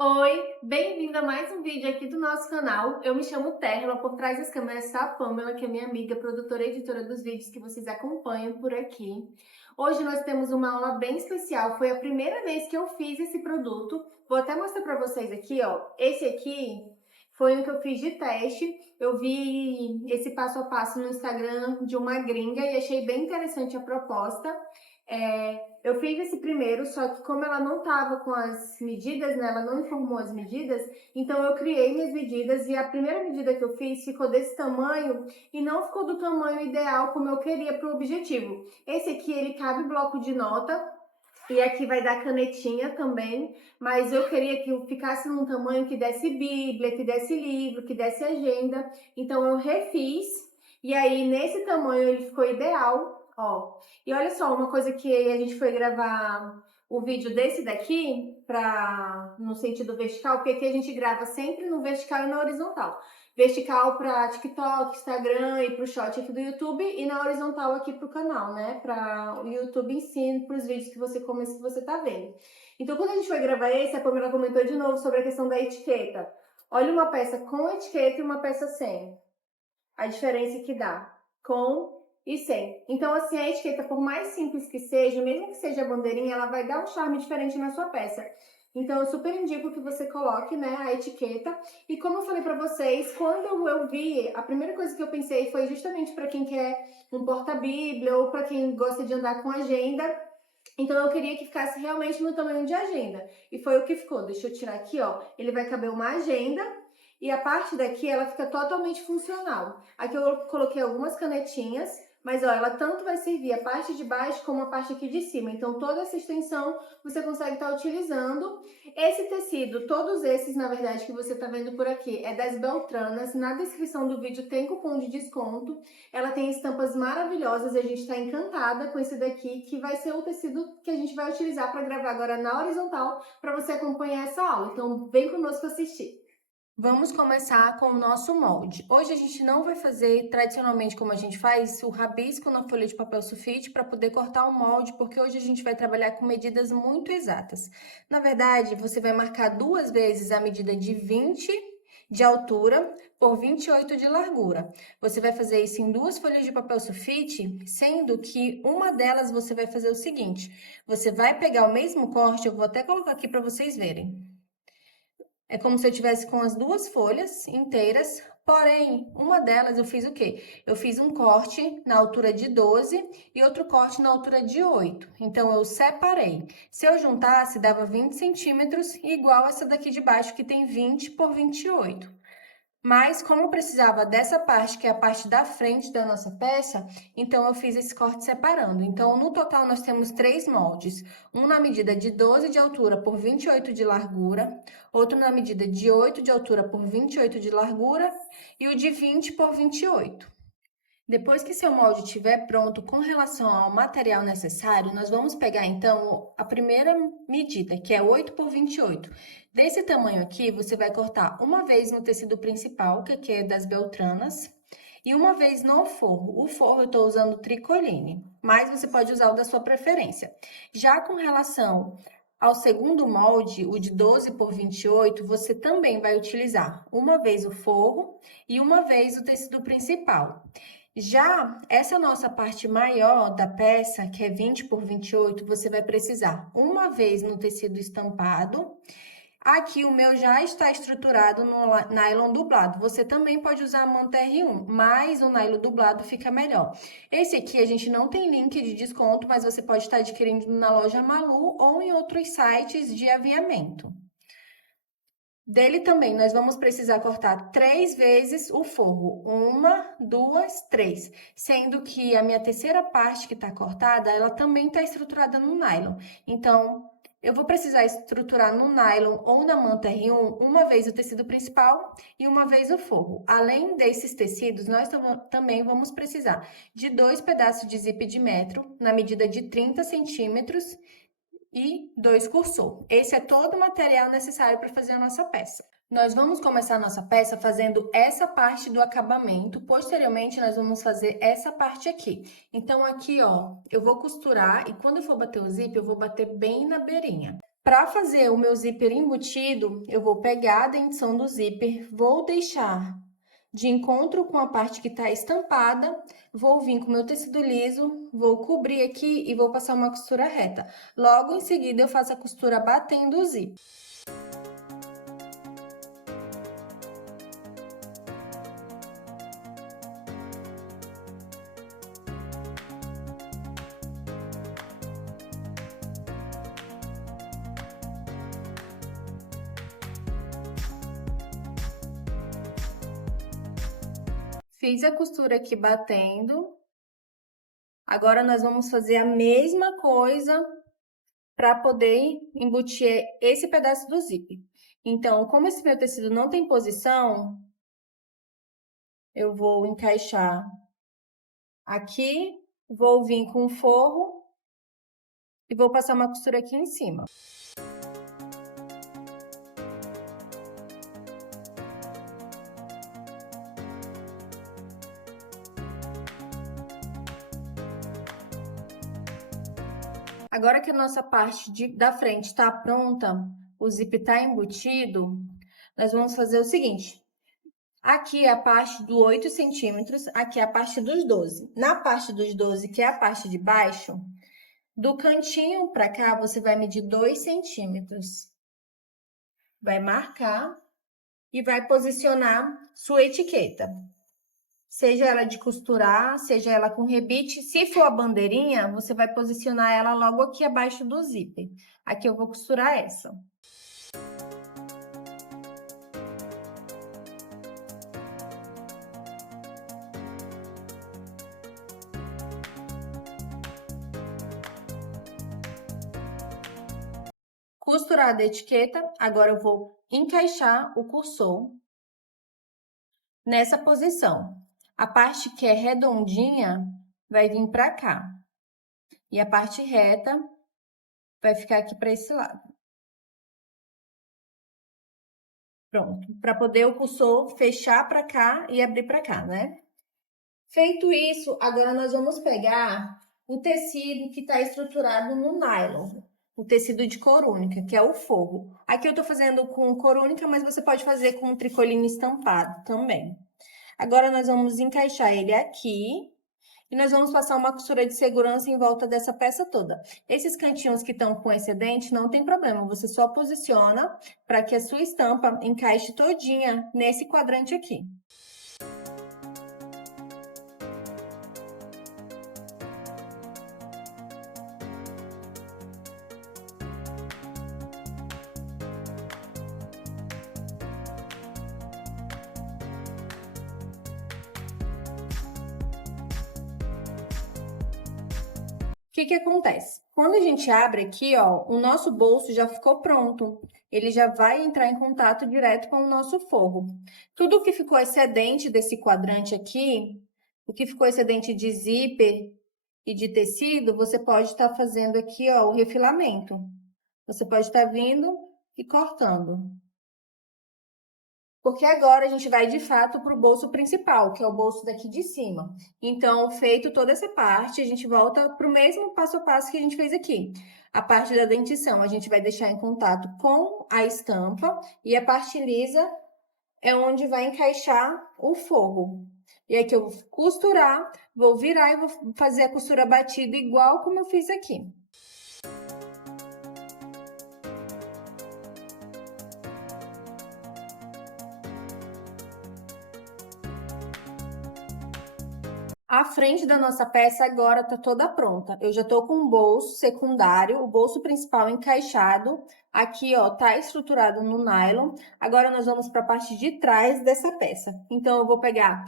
Oi, bem-vindo a mais um vídeo aqui do nosso canal. Eu me chamo Terla, por trás das câmeras está a Pamela, que é minha amiga, produtora e editora dos vídeos que vocês acompanham por aqui. Hoje nós temos uma aula bem especial, foi a primeira vez que eu fiz esse produto. Vou até mostrar para vocês aqui, ó. Esse aqui foi o que eu fiz de teste. Eu vi esse passo a passo no Instagram de uma gringa e achei bem interessante a proposta. Eu fiz esse primeiro, só que como ela não estava com as medidas, né, ela não informou as medidas, então eu criei minhas medidas e a primeira medida que eu fiz ficou desse tamanho e não ficou do tamanho ideal como eu queria para o objetivo. Esse aqui, ele cabe bloco de nota e aqui vai dar canetinha também, mas eu queria que ficasse num tamanho que desse bíblia, que desse livro, que desse agenda, então eu refiz e aí nesse tamanho ele ficou ideal. Ó, e olha só, uma coisa que a gente foi gravar o vídeo desse daqui no sentido vertical, porque aqui a gente grava sempre no vertical e na horizontal. Vertical para TikTok, Instagram e para o short aqui do YouTube e na horizontal aqui para o canal, né? Para o YouTube em si, para os vídeos que você tá vendo. Então, quando a gente foi gravar esse, a Pamela comentou de novo sobre a questão da etiqueta. Olha uma peça com etiqueta e uma peça sem. A diferença que dá com e sem. Então, assim, a etiqueta, por mais simples que seja, mesmo que seja a bandeirinha, ela vai dar um charme diferente na sua peça. Então, eu super indico que você coloque, né, a etiqueta. E como eu falei para vocês, quando eu vi, a primeira coisa que eu pensei foi justamente para quem quer um porta-bíblia ou para quem gosta de andar com agenda. Então, eu queria que ficasse realmente no tamanho de agenda. E foi o que ficou. Deixa eu tirar aqui, ó. Ele vai caber uma agenda e a parte daqui, ela fica totalmente funcional. Aqui eu coloquei algumas canetinhas, mas ó, ela tanto vai servir a parte de baixo como a parte aqui de cima. Então, toda essa extensão você consegue estar utilizando. Esse tecido, todos esses, na verdade, que você tá vendo por aqui, é das Beltranas. Na descrição do vídeo tem cupom de desconto. Ela tem estampas maravilhosas e a gente tá encantada com esse daqui, que vai ser o tecido que a gente vai utilizar para gravar agora na horizontal, para você acompanhar essa aula. Então, vem conosco assistir. Vamos começar com o nosso molde. Hoje a gente não vai fazer tradicionalmente como a gente faz, o rabisco na folha de papel sulfite para poder cortar o molde, porque hoje a gente vai trabalhar com medidas muito exatas. Na verdade, você vai marcar duas vezes a medida de 20 de altura por 28 de largura. Você vai fazer isso em duas folhas de papel sulfite, sendo que uma delas você vai fazer o seguinte: você vai pegar o mesmo corte, eu vou até colocar aqui para vocês verem. É como se eu tivesse com as duas folhas inteiras, porém, uma delas eu fiz o quê? Eu fiz um corte na altura de 12 e outro corte na altura de 8. Então, eu separei. Se eu juntasse, dava 20 centímetros, igual essa daqui de baixo, que tem 20 por 28. Mas, como eu precisava dessa parte, que é a parte da frente da nossa peça, então eu fiz esse corte separando. Então, no total, nós temos 3 moldes. Um na medida de 12 de altura por 28 de largura, outro na medida de 8 de altura por 28 de largura e o de 20 por 28. Depois que seu molde estiver pronto com relação ao material necessário, nós vamos pegar então a primeira medida, que é 8 por 28. Desse tamanho aqui, você vai cortar uma vez no tecido principal, que aqui é das Beltranas, e uma vez no forro. O forro eu estou usando tricoline, mas você pode usar o da sua preferência. Já com relação ao segundo molde, o de 12 por 28, você também vai utilizar uma vez o forro e uma vez o tecido principal. Já essa nossa parte maior da peça, que é 20 por 28, você vai precisar uma vez no tecido estampado. Aqui o meu já está estruturado no nylon dublado. Você também pode usar a manta R1, mas o nylon dublado fica melhor. Esse aqui a gente não tem link de desconto, mas você pode estar adquirindo na loja Malu ou em outros sites de aviamento. Dele também, nós vamos precisar cortar 3 vezes o forro. 1, 2, 3. Sendo que a minha terceira parte que tá cortada, ela também tá estruturada no nylon. Então, eu vou precisar estruturar no nylon ou na manta R1 uma vez o tecido principal e uma vez o forro. Além desses tecidos, nós também vamos precisar de 2 pedaços de zip de metro, na medida de 30 centímetros, e 2 cursor. Esse é todo o material necessário para fazer a nossa peça. Nós vamos começar a nossa peça fazendo essa parte do acabamento, posteriormente nós vamos fazer essa parte aqui. Então, aqui, ó, eu vou costurar e quando eu for bater o zíper, eu vou bater bem na beirinha. Para fazer o meu zíper embutido, eu vou pegar a dentição do zíper, vou deixar de encontro com a parte que está estampada, vou vir com o meu tecido liso, vou cobrir aqui e vou passar uma costura reta. Logo em seguida, eu faço a costura batendo o zíper. Fiz a costura aqui batendo. Agora, nós vamos fazer a mesma coisa para poder embutir esse pedaço do zíper. Então, como esse meu tecido não tem posição, eu vou encaixar aqui, vou vir com o forro e vou passar uma costura aqui em cima. Agora que a nossa parte da frente está pronta, o zíper está embutido, nós vamos fazer o seguinte. Aqui é a parte do 8 centímetros, aqui é a parte dos 12. Na parte dos 12, que é a parte de baixo, do cantinho para cá, você vai medir 2 centímetros. Vai marcar e vai posicionar sua etiqueta. Seja ela de costurar, seja ela com rebite. Se for a bandeirinha, você vai posicionar ela logo aqui abaixo do zíper. Aqui eu vou costurar essa. Costurada a etiqueta, agora eu vou encaixar o cursor nessa posição. A parte que é redondinha vai vir para cá. E a parte reta vai ficar aqui para esse lado. Pronto, para poder o cursor fechar para cá e abrir para cá, né? Feito isso, agora nós vamos pegar o tecido que está estruturado no nylon. O tecido de cor única, que é o forro. Aqui eu tô fazendo com cor única, mas você pode fazer com tricoline estampado também. Agora, nós vamos encaixar ele aqui e nós vamos passar uma costura de segurança em volta dessa peça toda. Esses cantinhos que estão com excedente, não tem problema, você só posiciona para que a sua estampa encaixe todinha nesse quadrante aqui. O que acontece? Quando a gente abre aqui, ó, o nosso bolso já ficou pronto. Ele já vai entrar em contato direto com o nosso forro. Tudo que ficou excedente desse quadrante aqui, o que ficou excedente de zíper e de tecido, você pode estar fazendo aqui, ó, o refilamento. Você pode estar vindo e cortando. Porque agora a gente vai, de fato, para o bolso principal, que é o bolso daqui de cima. Então, feito toda essa parte, a gente volta para o mesmo passo a passo que a gente fez aqui. A parte da dentição, a gente vai deixar em contato com a estampa. E a parte lisa é onde vai encaixar o forro. E aqui eu vou costurar, vou virar e vou fazer a costura batida igual como eu fiz aqui. A frente da nossa peça agora tá toda pronta. Eu já tô com o bolso secundário, o bolso principal encaixado. Aqui, ó, tá estruturado no nylon. Agora, nós vamos para a parte de trás dessa peça. Então, eu vou pegar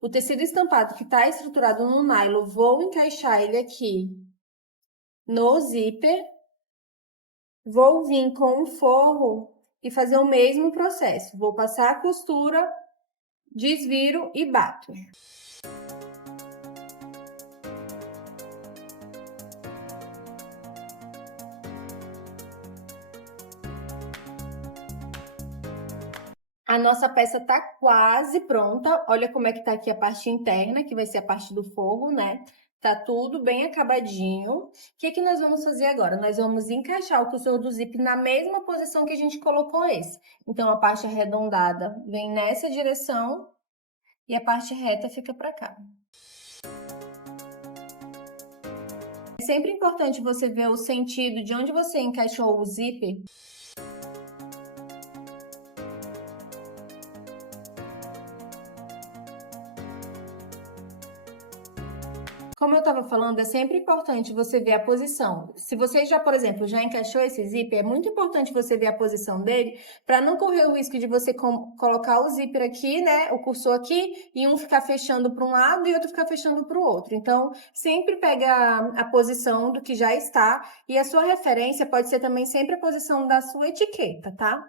o tecido estampado que tá estruturado no nylon, vou encaixar ele aqui no zíper. Vou vir com o forro e fazer o mesmo processo. Vou passar a costura, desviro e bato. A nossa peça tá quase pronta. Olha como é que tá aqui a parte interna, que vai ser a parte do forro, né? Tá tudo bem acabadinho. O que que nós vamos fazer agora? Nós vamos encaixar o cursor do zíper na mesma posição que a gente colocou esse. Então, a parte arredondada vem nessa direção e a parte reta fica para cá. É sempre importante você ver o sentido de onde você encaixou o zíper. Como eu estava falando, é sempre importante você ver a posição. Se você já, por exemplo, já encaixou esse zíper, é muito importante você ver a posição dele para não correr o risco de você colocar o zíper aqui, né, o cursor aqui, e um ficar fechando para um lado e outro ficar fechando para o outro. Então, sempre pega a posição do que já está e a sua referência pode ser também sempre a posição da sua etiqueta, tá?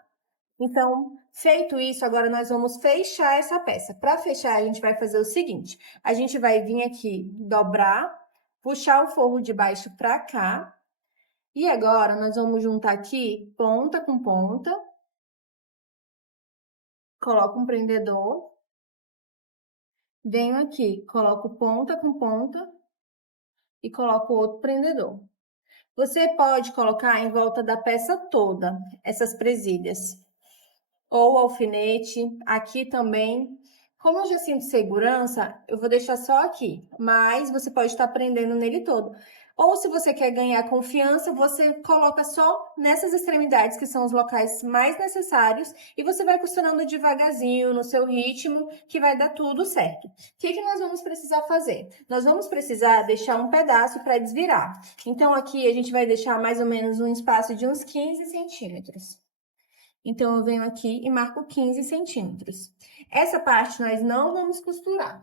Então, feito isso, agora nós vamos fechar essa peça. Para fechar, a gente vai fazer o seguinte: a gente vai vir aqui, dobrar, puxar o forro de baixo para cá. E agora, nós vamos juntar aqui ponta com ponta. Coloco um prendedor. Venho aqui, coloco ponta com ponta e coloco outro prendedor. Você pode colocar em volta da peça toda essas presilhas. Ou alfinete, aqui também. Como eu já sinto segurança, eu vou deixar só aqui, mas você pode estar prendendo nele todo. Ou se você quer ganhar confiança, você coloca só nessas extremidades, que são os locais mais necessários, e você vai costurando devagarzinho, no seu ritmo, que vai dar tudo certo. O que que nós vamos precisar fazer? Nós vamos precisar deixar um pedaço para desvirar. Então, aqui a gente vai deixar mais ou menos um espaço de uns 15 centímetros. Então, eu venho aqui e marco 15 centímetros. Essa parte nós não vamos costurar.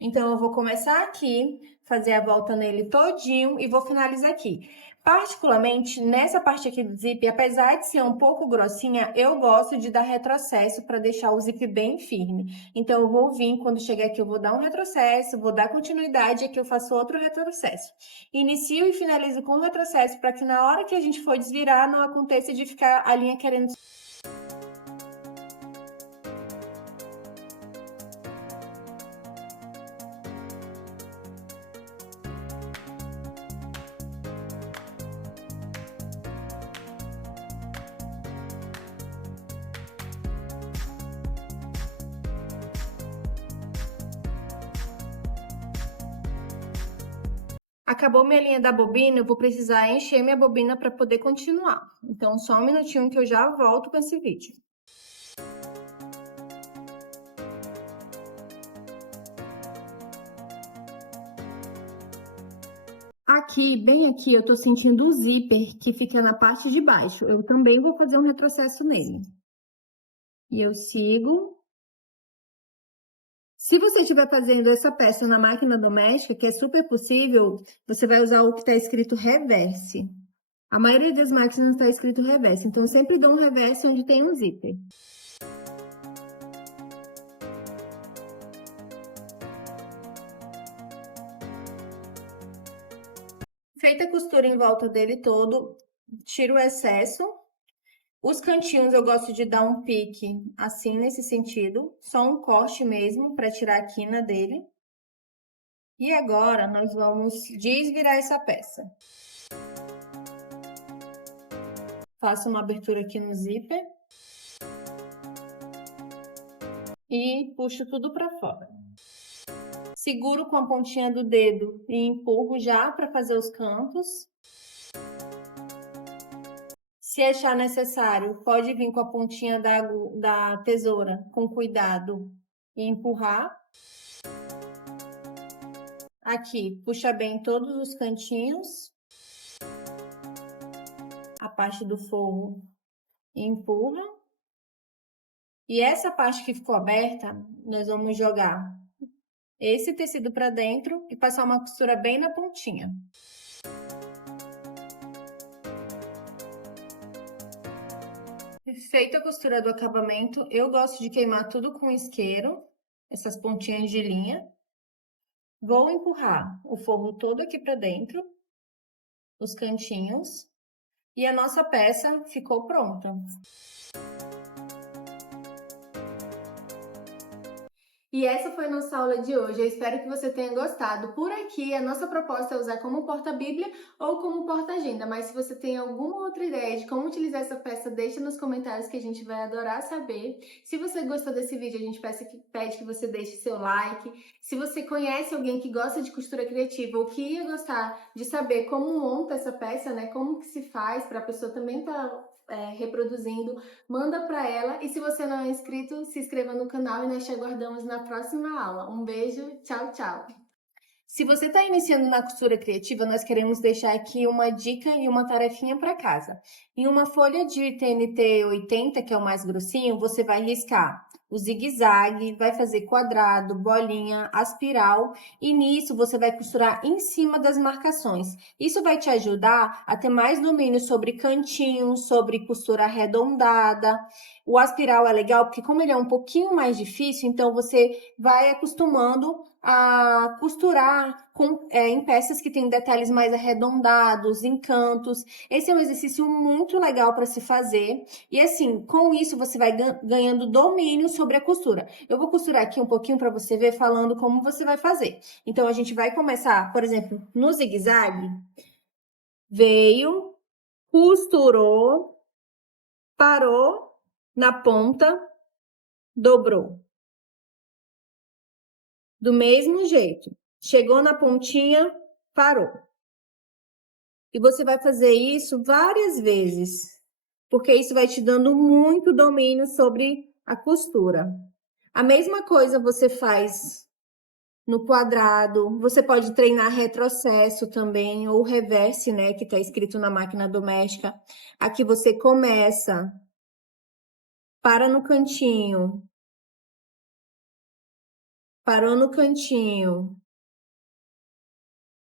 Então, eu vou começar aqui, fazer a volta nele todinho e vou finalizar aqui. Particularmente, nessa parte aqui do zíper, apesar de ser um pouco grossinha, eu gosto de dar retrocesso para deixar o zíper bem firme. Então, eu vou vir, quando chegar aqui, eu vou dar um retrocesso, vou dar continuidade e aqui eu faço outro retrocesso. Inicio e finalizo com o retrocesso para que na hora que a gente for desvirar, não aconteça de ficar a linha querendo... Acabou minha linha da bobina, eu vou precisar encher minha bobina para poder continuar. Então, só um minutinho que eu já volto com esse vídeo. Aqui, bem aqui, eu tô sentindo o zíper que fica na parte de baixo. Eu também vou fazer um retrocesso nele. E eu sigo. Se você estiver fazendo essa peça na máquina doméstica, que é super possível, você vai usar o que está escrito reverse. A maioria das máquinas está escrito reverse, então eu sempre dou um reverse onde tem um zíper. Feita a costura em volta dele todo, tiro o excesso. Os cantinhos eu gosto de dar um pique assim, nesse sentido, só um corte mesmo para tirar a quina dele. E agora nós vamos desvirar essa peça. Faço uma abertura aqui no zíper. E puxo tudo para fora. Seguro com a pontinha do dedo e empurro já para fazer os cantos. Se achar necessário, pode vir com a pontinha da tesoura com cuidado e empurrar. Aqui, puxa bem todos os cantinhos. A parte do forro e empurra. E essa parte que ficou aberta, nós vamos jogar esse tecido para dentro e passar uma costura bem na pontinha. Feita a costura do acabamento, eu gosto de queimar tudo com isqueiro, essas pontinhas de linha. Vou empurrar o forro todo aqui para dentro, os cantinhos, e a nossa peça ficou pronta. E essa foi a nossa aula de hoje. Eu espero que você tenha gostado. Por aqui, a nossa proposta é usar como porta-bíblia ou como porta-agenda, mas se você tem alguma outra ideia de como utilizar essa peça, deixa nos comentários que a gente vai adorar saber. Se você gostou desse vídeo, a gente pede que você deixe seu like. Se você conhece alguém que gosta de costura criativa ou que ia gostar de saber como monta essa peça, né, como que se faz para a pessoa também estar reproduzindo, manda para ela. E se você não é inscrito, se inscreva no canal e nós te aguardamos na próxima aula. Um beijo, tchau, tchau! Se você está iniciando na costura criativa, nós queremos deixar aqui uma dica e uma tarefinha para casa. Em uma folha de TNT 80, que é o mais grossinho, você vai riscar o zigue-zague, vai fazer quadrado, bolinha, aspiral e nisso você vai costurar em cima das marcações. Isso vai te ajudar a ter mais domínio sobre cantinhos, sobre costura arredondada. O aspiral é legal porque como ele é um pouquinho mais difícil, então você vai acostumando a costurar em peças que têm detalhes mais arredondados, em cantos. Esse é um exercício muito legal para se fazer. E assim, com isso você vai ganhando domínio sobre a costura. Eu vou costurar aqui um pouquinho para você ver falando como você vai fazer. Então, a gente vai começar, por exemplo, no zigue-zague. Veio, costurou, parou na ponta, dobrou. Do mesmo jeito. Chegou na pontinha, parou. E você vai fazer isso várias vezes, porque isso vai te dando muito domínio sobre a costura. A mesma coisa você faz no quadrado, você pode treinar retrocesso também, ou reverse, né, que tá escrito na máquina doméstica. Aqui você começa, para no cantinho, parou no cantinho,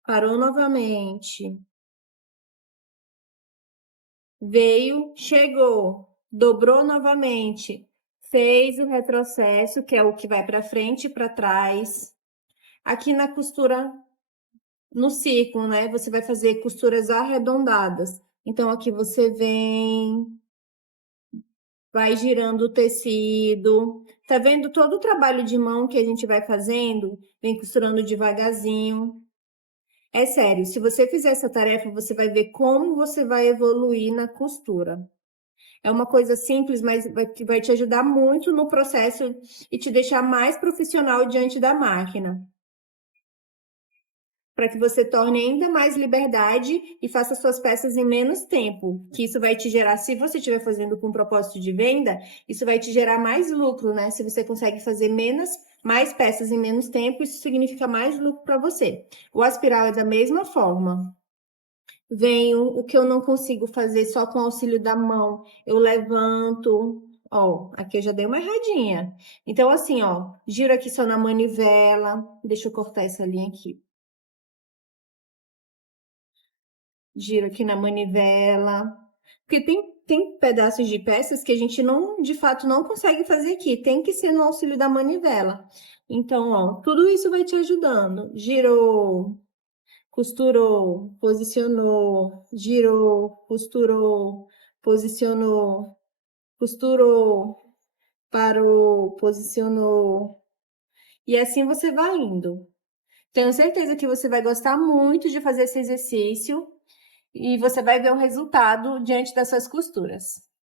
parou novamente, veio, chegou, dobrou novamente, fez o retrocesso, que é o que vai para frente e para trás. Aqui na costura, no círculo, né? Você vai fazer costuras arredondadas. Então, aqui você vem, vai girando o tecido. Tá vendo todo o trabalho de mão que a gente vai fazendo? Vem costurando devagarzinho. É sério, se você fizer essa tarefa, você vai ver como você vai evoluir na costura. É uma coisa simples, mas vai te ajudar muito no processo e te deixar mais profissional diante da máquina. Para que você torne ainda mais liberdade e faça suas peças em menos tempo. Que isso vai te gerar, se você estiver fazendo com propósito de venda, isso vai te gerar mais lucro, né? Se você consegue fazer mais peças em menos tempo, isso significa mais lucro para você. O aspiral é da mesma forma. Venho, o que eu não consigo fazer só com o auxílio da mão, eu levanto, ó, aqui eu já dei uma erradinha. Então, assim, ó, giro aqui só na manivela, deixa eu cortar essa linha aqui. Giro aqui na manivela, porque tem pedaços de peças que a gente não, de fato, não consegue fazer aqui, tem que ser no auxílio da manivela. Então, ó, tudo isso vai te ajudando. Girou, costurou, posicionou, girou, costurou, posicionou, costurou, parou, posicionou. E assim você vai indo. Tenho certeza que você vai gostar muito de fazer esse exercício e você vai ver o resultado diante das suas costuras.